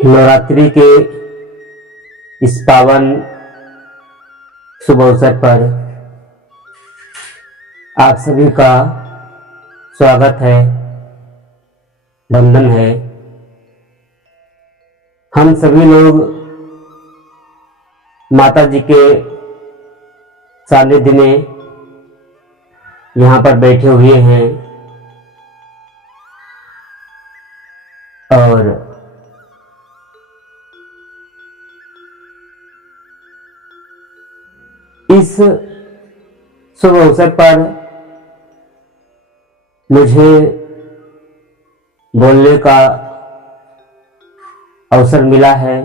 नवरात्रि के इस पावन शुभ अवसर पर आप सभी का स्वागत है, वंदन है। हम सभी लोग माता जी के सानिध्य में यहाँ पर बैठे हुए हैं और इस शुभ अवसर पर मुझे बोलने का अवसर मिला है।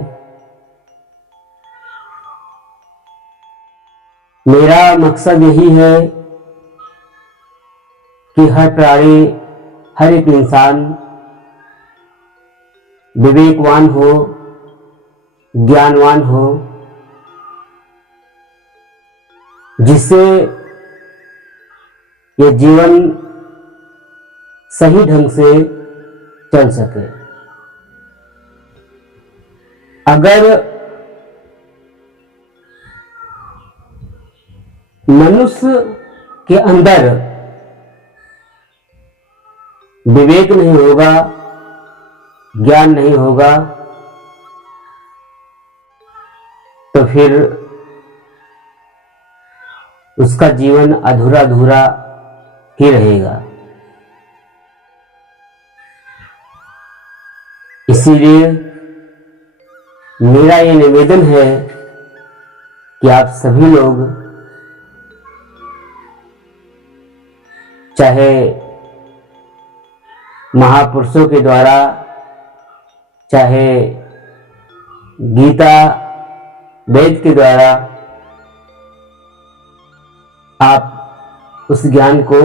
मेरा मकसद यही है कि हर प्राणी, हर एक इंसान विवेकवान हो, ज्ञानवान हो, जिससे ये जीवन सही ढंग से चल सके। अगर मनुष्य के अंदर विवेक नहीं होगा, ज्ञान नहीं होगा, तो फिर उसका जीवन अधूरा अधूरा ही रहेगा। इसीलिए मेरा ये निवेदन है कि आप सभी लोग, चाहे महापुरुषों के द्वारा, चाहे गीता वेद के द्वारा, आप उस ज्ञान को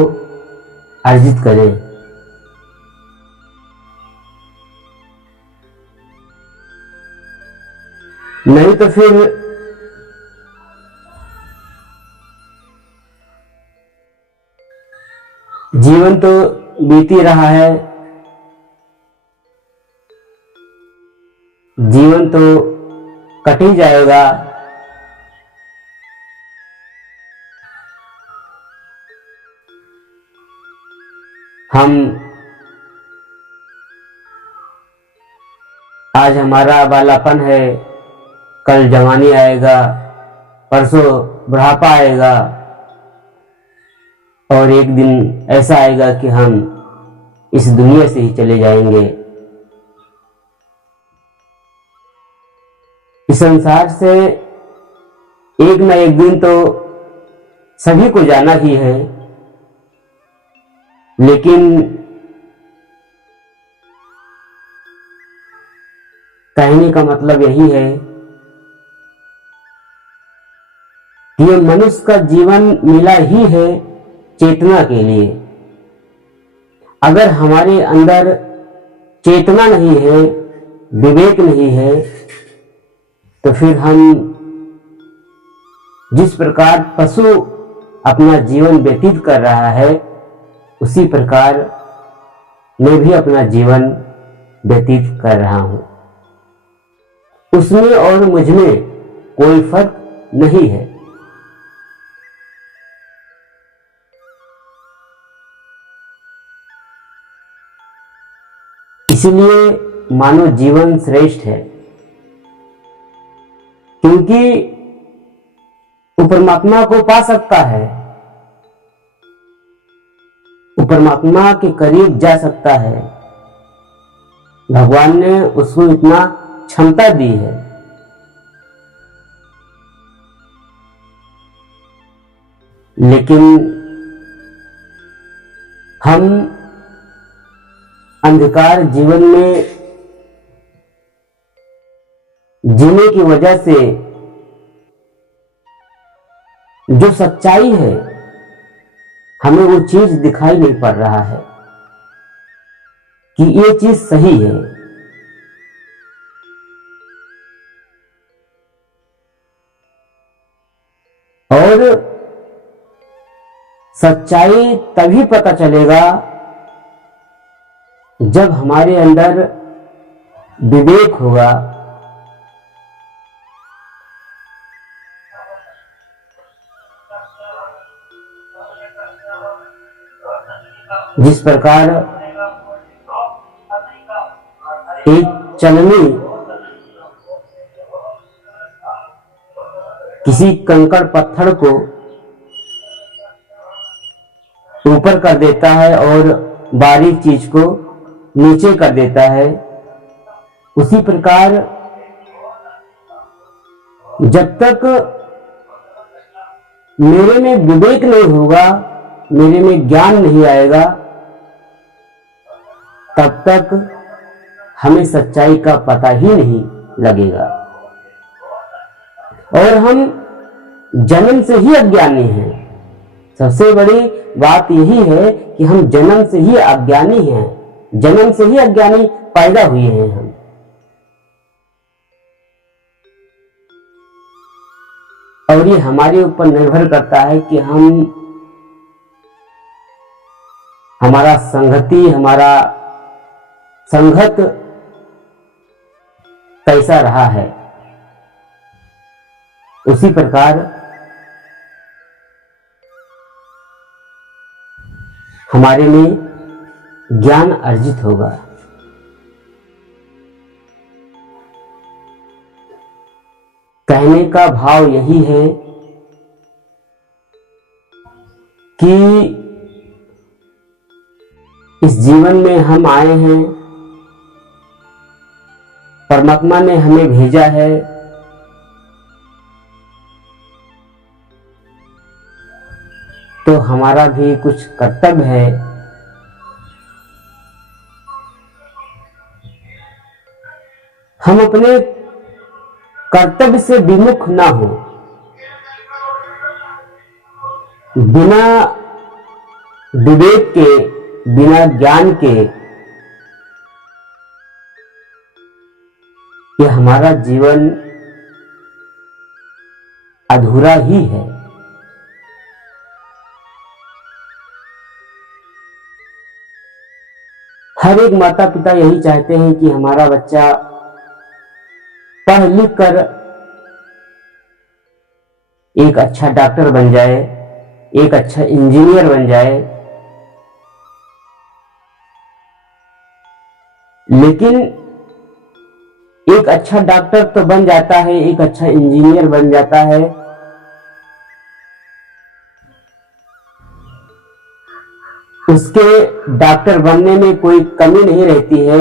अर्जित करें। नहीं तो फिर जीवन तो बीत ही रहा है, जीवन तो कट ही जाएगा। हम आज हमारा बालापन है, कल जवानी आएगा, परसों बुढ़ापा आएगा और एक दिन ऐसा आएगा कि हम इस दुनिया से ही चले जाएंगे। इस संसार से एक न एक दिन तो सभी को जाना ही है, लेकिन कहने का मतलब यही है कि ये मनुष्य का जीवन मिला ही है चेतना के लिए। अगर हमारे अंदर चेतना नहीं है, विवेक नहीं है, तो फिर हम जिस प्रकार पशु अपना जीवन व्यतीत कर रहा है, उसी प्रकार मैं भी अपना जीवन व्यतीत कर रहा हूं। उसमें और मुझ में कोई फर्क नहीं है। इसलिए मानव जीवन श्रेष्ठ है, क्योंकि वो परमात्मा को पा सकता है, वो परमात्मा के करीब जा सकता है। भगवान ने उसको इतना क्षमता दी है। लेकिन हम अंधकार जीवन में जीने की वजह से जो सच्चाई है, हमें वो चीज दिखाई नहीं पड़ रहा है कि ये चीज सही है। और सच्चाई तभी पता चलेगा जब हमारे अंदर विवेक होगा, जिस प्रकार एक चलनी किसी कंकड़ पत्थर को ऊपर कर देता है और बारीक चीज को नीचे कर देता है, उसी प्रकार जब तक मेरे में विवेक नहीं होगा, मेरे में ज्ञान नहीं आएगा, तब तक हमें सच्चाई का पता ही नहीं लगेगा। और हम जन्म से ही अज्ञानी हैं। सबसे बड़ी बात यही है कि हम जन्म से ही अज्ञानी हैं, जन्म से ही अज्ञानी पैदा हुए हैं हम। और ये हमारे ऊपर निर्भर करता है कि हमारा संगति, हमारा संगत कैसा रहा है। उसी प्रकार हमारे में ज्ञान अर्जित होगा। कहने का भाव यही है कि इस जीवन में हम आए हैं, परमात्मा ने हमें भेजा है, तो हमारा भी कुछ कर्तव्य है। हम अपने कर्तव्य से विमुख ना हो, बिना विवेक के, बिना ज्ञान के ये हमारा जीवन अधूरा ही है। हर एक माता पिता यही चाहते हैं कि हमारा बच्चा पढ़ लिख कर एक अच्छा डॉक्टर बन जाए, एक अच्छा इंजीनियर बन जाए, लेकिन एक अच्छा डॉक्टर तो बन जाता है, एक अच्छा इंजीनियर बन जाता है, उसके डॉक्टर बनने में कोई कमी नहीं रहती है।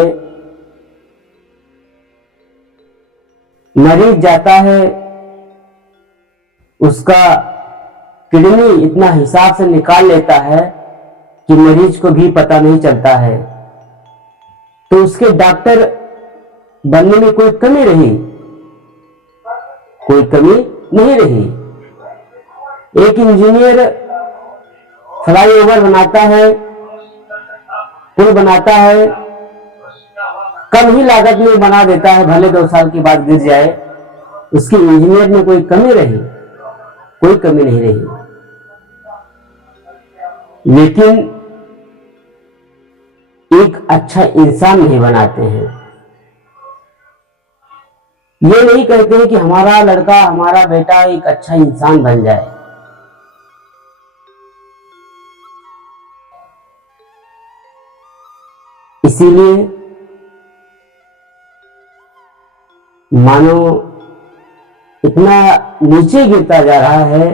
मरीज जाता है, उसका किडनी इतना हिसाब से निकाल लेता है कि मरीज को भी पता नहीं चलता है, तो उसके डॉक्टर बनने में कोई कमी रही? कोई कमी नहीं रही। एक इंजीनियर फ्लाईओवर बनाता है, पुल बनाता है, कम ही लागत में बना देता है, भले 2 साल के बाद गिर जाए, उसकी इंजीनियर में कोई कमी रही? कोई कमी नहीं रही। लेकिन एक अच्छा इंसान नहीं बनाते हैं। ये नहीं कहते हैं कि हमारा लड़का, हमारा बेटा एक अच्छा इंसान बन जाए। इसीलिए मानव इतना नीचे गिरता जा रहा है,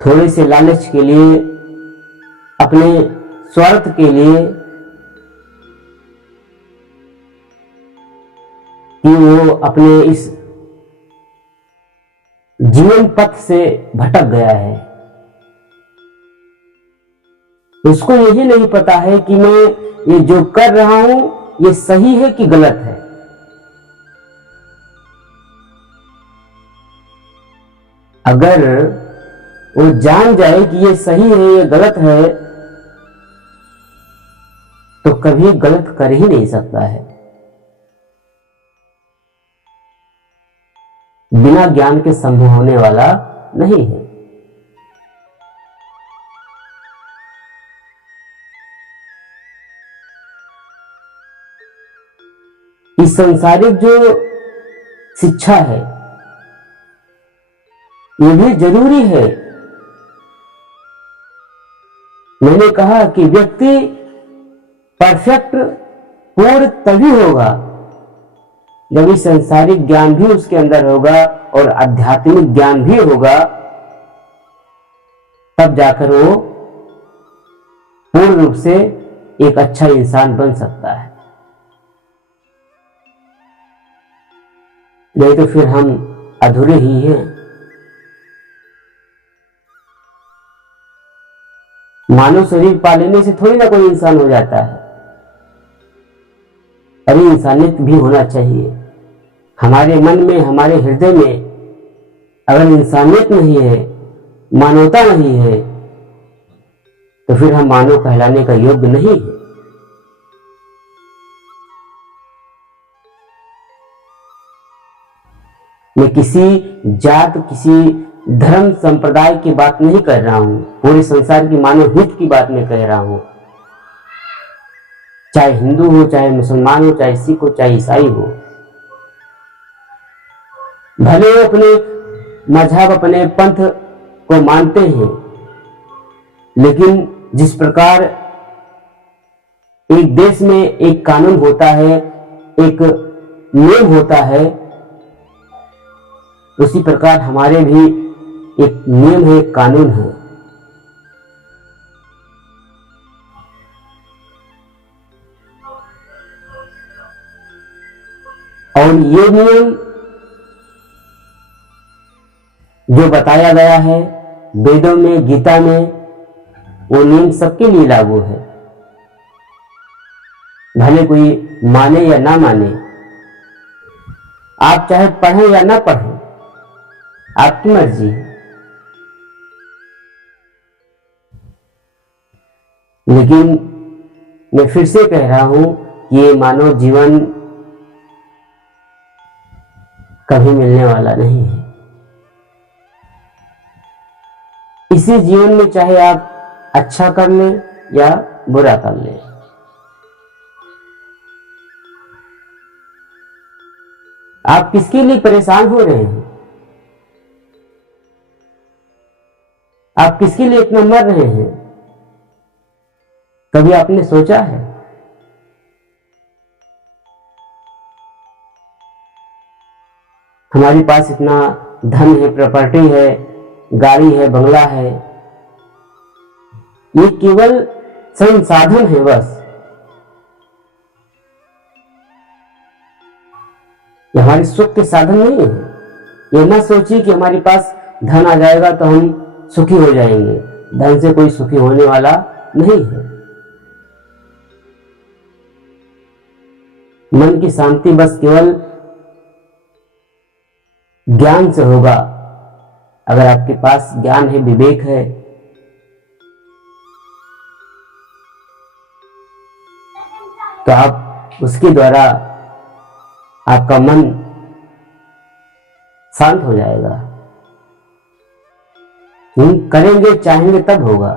थोड़े से लालच के लिए, अपने स्वार्थ के लिए, कि वो अपने इस जीवन पथ से भटक गया है। उसको यही नहीं पता है कि मैं ये जो कर रहा हूं ये सही है कि गलत है। अगर वो जान जाए कि ये सही है, ये गलत है, तो कभी गलत कर ही नहीं सकता है। बिना ज्ञान के संभव होने वाला नहीं है। इस संसारिक जो शिक्षा है ये भी जरूरी है। मैंने कहा कि व्यक्ति परफेक्ट पूर्ण तभी होगा जब इस संसारिक ज्ञान भी उसके अंदर होगा और आध्यात्मिक ज्ञान भी होगा, तब जाकर वो पूर्ण रूप से एक अच्छा इंसान बन सकता है। नहीं तो फिर हम अधूरे ही हैं। मानव शरीर पा लेने से थोड़ी ना कोई इंसान हो जाता है। अरे इंसानियत भी होना चाहिए हमारे मन में, हमारे हृदय में। अगर इंसानियत नहीं है, मानवता नहीं है, तो फिर हम मानव कहलाने का योग्य नहीं है। मैं किसी जात, किसी धर्म संप्रदाय की बात नहीं कर रहा हूं, पूरे संसार की मानव हित की बात मैं कह रहा हूं। चाहे हिंदू हो, चाहे मुसलमान हो, चाहे सिख हो, चाहे ईसाई हो, भले वो अपने मजहब, अपने पंथ को मानते हैं, लेकिन जिस प्रकार एक देश में एक कानून होता है, एक नियम होता है, उसी प्रकार हमारे भी एक नियम है, एक कानून है। और ये नियम जो बताया गया है वेदों में, गीता में, वो नियम सबके लिए लागू है, भले कोई माने या ना माने। आप चाहे पढ़ें या ना पढ़ें, आपकी मर्जी है। लेकिन मैं फिर से कह रहा हूं कि ये मानव जीवन कभी मिलने वाला नहीं है। इसी जीवन में चाहे आप अच्छा कर लें या बुरा कर लें, आप किसके लिए परेशान हो रहे हैं? आप किसके लिए इतना मर रहे हैं? कभी आपने सोचा है? हमारे पास इतना धन है, प्रॉपर्टी है, गाड़ी है, बंगला है, ये केवल संसाधन है बस। ये हमारे सुख के साधन नहीं है। ये ना सोचिए कि हमारे पास धन आ जाएगा तो हम सुखी हो जाएंगे। धन से कोई सुखी होने वाला नहीं है। मन की शांति बस केवल ज्ञान से होगा। अगर आपके पास ज्ञान है, विवेक है, तो आप उसके द्वारा आपका मन शांत हो जाएगा। करेंगे, चाहेंगे तब होगा।